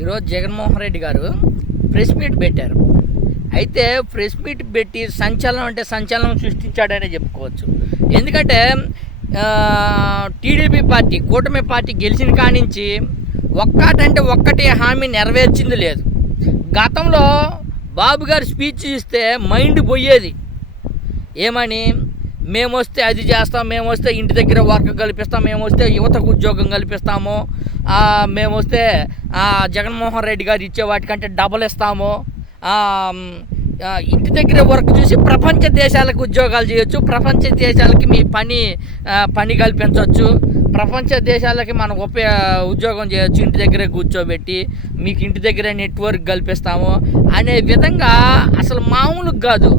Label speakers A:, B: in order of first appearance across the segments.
A: ఈరోజు జగన్మోహన్ రెడ్డి గారు press meet పెట్టారు. అయితే ప్రెస్ మీట్ పెట్టి సంచలనం అంటే సంచలనం సృష్టించాడనే చెప్పుకోవచ్చు. ఎందుకంటే టీడీపీ పార్టీ కూటమి పార్టీ గెలిచిన కానించి ఒక్కటంటే ఒక్కటి హామీ నెరవేర్చింది లేదు. గతంలో బాబు గారు స్పీచ్ ఇస్తే మైండ్ పోయేది. ఏమని? మేము వస్తే అది చేస్తాం మేము వస్తే ఇంటి దగ్గర వర్క్ కల్పిస్తాం మేము వస్తే యువతకు ఉద్యోగం కల్పిస్తాము. మేము వస్తే జగన్మోహన్ రెడ్డి గారు ఇచ్చే వాటికంటే డబుల్ ఇస్తాము. ఇంటి దగ్గర వర్క్ చూసి ప్రపంచ దేశాలకు ఉద్యోగాలు చేయొచ్చు ప్రపంచ దేశాలకి మీ పని పని కల్పించవచ్చు ప్రపంచ దేశాలకి మనం ఉప ఉద్యోగం చేయొచ్చు ఇంటి దగ్గరే కూర్చోబెట్టి మీకు ఇంటి దగ్గరే నెట్వర్క్ కల్పిస్తాము అనే విధంగా అసలు మామూలుగా కాదు.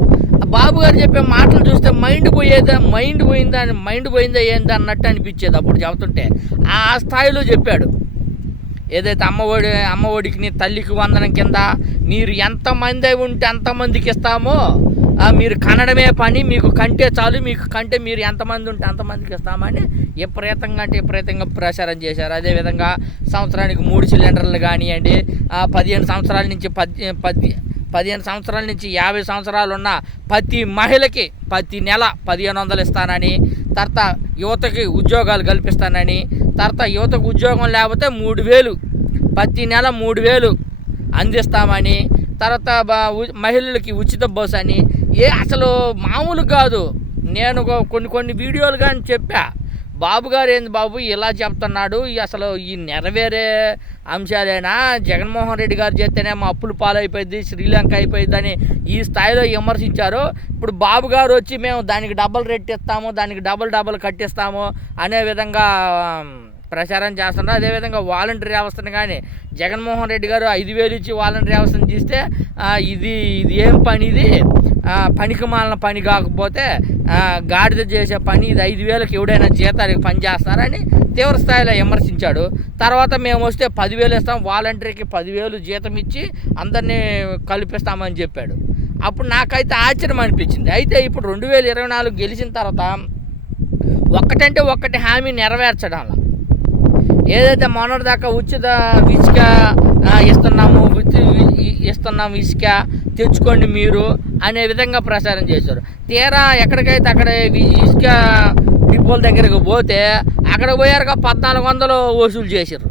A: బాబు గారు చెప్పే మాటలు చూస్తే మైండ్ పోయేదా మైండ్ పోయిందా అని మైండ్ పోయిందా ఏందా అన్నట్టు అనిపించేది అప్పుడు చెబుతుంటే. ఆ స్థాయిలో చెప్పాడు. ఏదైతే అమ్మఒడి అమ్మఒడికి నీ తల్లికి వందనం కింద మీరు ఎంతమంది ఉంటే అంతమందికి ఇస్తామో మీరు కనడమే పని మీకు కంటే చాలు మీకు కంటే మీరు ఎంతమంది ఉంటే అంతమందికి ఇస్తామని విపరీతంగా అంటే విపరీతంగా ప్రచారం చేశారు. అదేవిధంగా సంవత్సరానికి మూడు సిలిండర్లు కానివ్వండి పదిహేను సంవత్సరాల నుంచి పది పది పదిహేను సంవత్సరాల నుంచి యాభై సంవత్సరాలు ఉన్న ప్రతి మహిళకి ప్రతి నెల పదిహేను వందలు ఇస్తానని తర్వాత యువతకి ఉద్యోగాలు కల్పిస్తానని తర్వాత యువతకు ఉద్యోగం లేకపోతే మూడు వేలు ప్రతి నెల మూడు వేలు అందిస్తామని తర్వాత ఉ- మహిళలకి ఉచిత బస్సు అని. ఏ అసలు మామూలు కాదు. నేను కొన్ని కొన్ని వీడియోలు కానీ చెప్పా. బాబు గారు ఏంది బాబు? ఇలా చెప్తున్నాడు. అసలు ఈ నెరవేరే అంశాలేనా? జగన్మోహన్ రెడ్డి గారు చేస్తేనే మా అప్పులు పాలైపోయింది శ్రీలంక అయిపోయిందని ఈ స్థాయిలో విమర్శించారు. ఇప్పుడు బాబు గారు వచ్చి మేము దానికి డబల్ రేట్ ఇస్తాము దానికి డబల్ డబల్ కట్టిస్తాము అనే విధంగా ప్రచారం చేస్తున్నారు. అదేవిధంగా వాలంటీర్ వ్యవస్థను కానీ జగన్మోహన్ రెడ్డి గారు ఐదు వేలు ఇచ్చి వాలంటీర్ వ్యవస్థను తీస్తే ఇది ఇది ఏం పని ఇది? పనికిమాలిన పని కాకపోతే గాడిద చేసే పని ఇది ఐదు వేలకు ఎవడైనా జీతానికి పని చేస్తారని తీవ్ర స్థాయిలో విమర్శించాడు. తర్వాత మేము వస్తే పదివేలు ఇస్తాం వాలంటీర్కి పదివేలు జీతం ఇచ్చి అందరినీ కల్పిస్తామని చెప్పాడు. అప్పుడు నాకైతే ఆశ్చర్యం అనిపించింది. అయితే ఇప్పుడు రెండు వేల ఇరవై నాలుగు గెలిచిన తర్వాత ఒక్కటంటే ఒక్కటి హామీ నెరవేర్చడంలా. ఏదైతే మొన్నటిదాకా ఉచిత ఇసుక ఇస్తున్నాము ఇస్తున్నాము ఇసుక తెచ్చుకోండి మీరు అనే విధంగా ప్రచారం చేశారు. తీరా ఎక్కడికైతే అక్కడ ఇసుక డిపోల దగ్గరకు పోతే అక్కడ పోయారుగా పద్నాలుగు వందలు వసూలు చేశారు.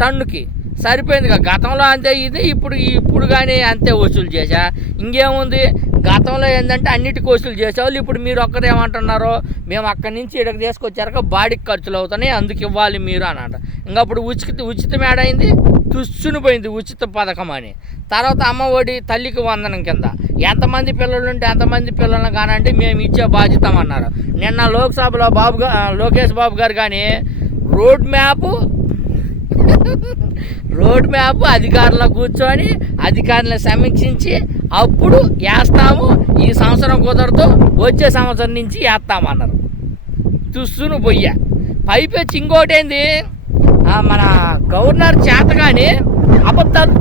A: టన్నుకి. సరిపోయిందిగా. గతంలో అంతే ఇది ఇప్పుడు ఇప్పుడు కానీ అంతే వసూలు చేశా. ఇంకేముంది? గతంలో ఏంటంటే అన్నిటి కోర్సులు చేసేవాళ్ళు. ఇప్పుడు మీరు ఒక్కరు ఏమంటున్నారో మేము అక్కడి నుంచి ఇక్కడికి తీసుకొచ్చాక బాడీకి ఖర్చులు అవుతున్నాయి అందుకు ఇవ్వాలి మీరు అని అంట. ఇంకా అప్పుడు ఉచిత ఉచితం ఏడైంది? తుస్సుని పోయింది ఉచిత పథకం అని. తర్వాత అమ్మ ఒడి తల్లికి వందనం కింద. ఎంతమంది పిల్లలు ఉంటే ఎంతమంది పిల్లలను కానండి మేము ఇచ్చే బాధ్యత అన్నారు. నిన్న లోక్సభలో బాబు లోకేష్ బాబు గారు కానీ రోడ్ మ్యాప్ రోడ్ మ్యాప్ అధికారులు కూర్చొని అధికారులను సమీక్షించి అప్పుడు వేస్తాము ఈ సంవత్సరం కుదరదు వచ్చే సంవత్సరం నుంచి వేస్తామన్నారు తుస్సును పొయ్య పైపెచ్చి ఇంకోటి మన గవర్నర్ చేత కానీ అబద్ధాలు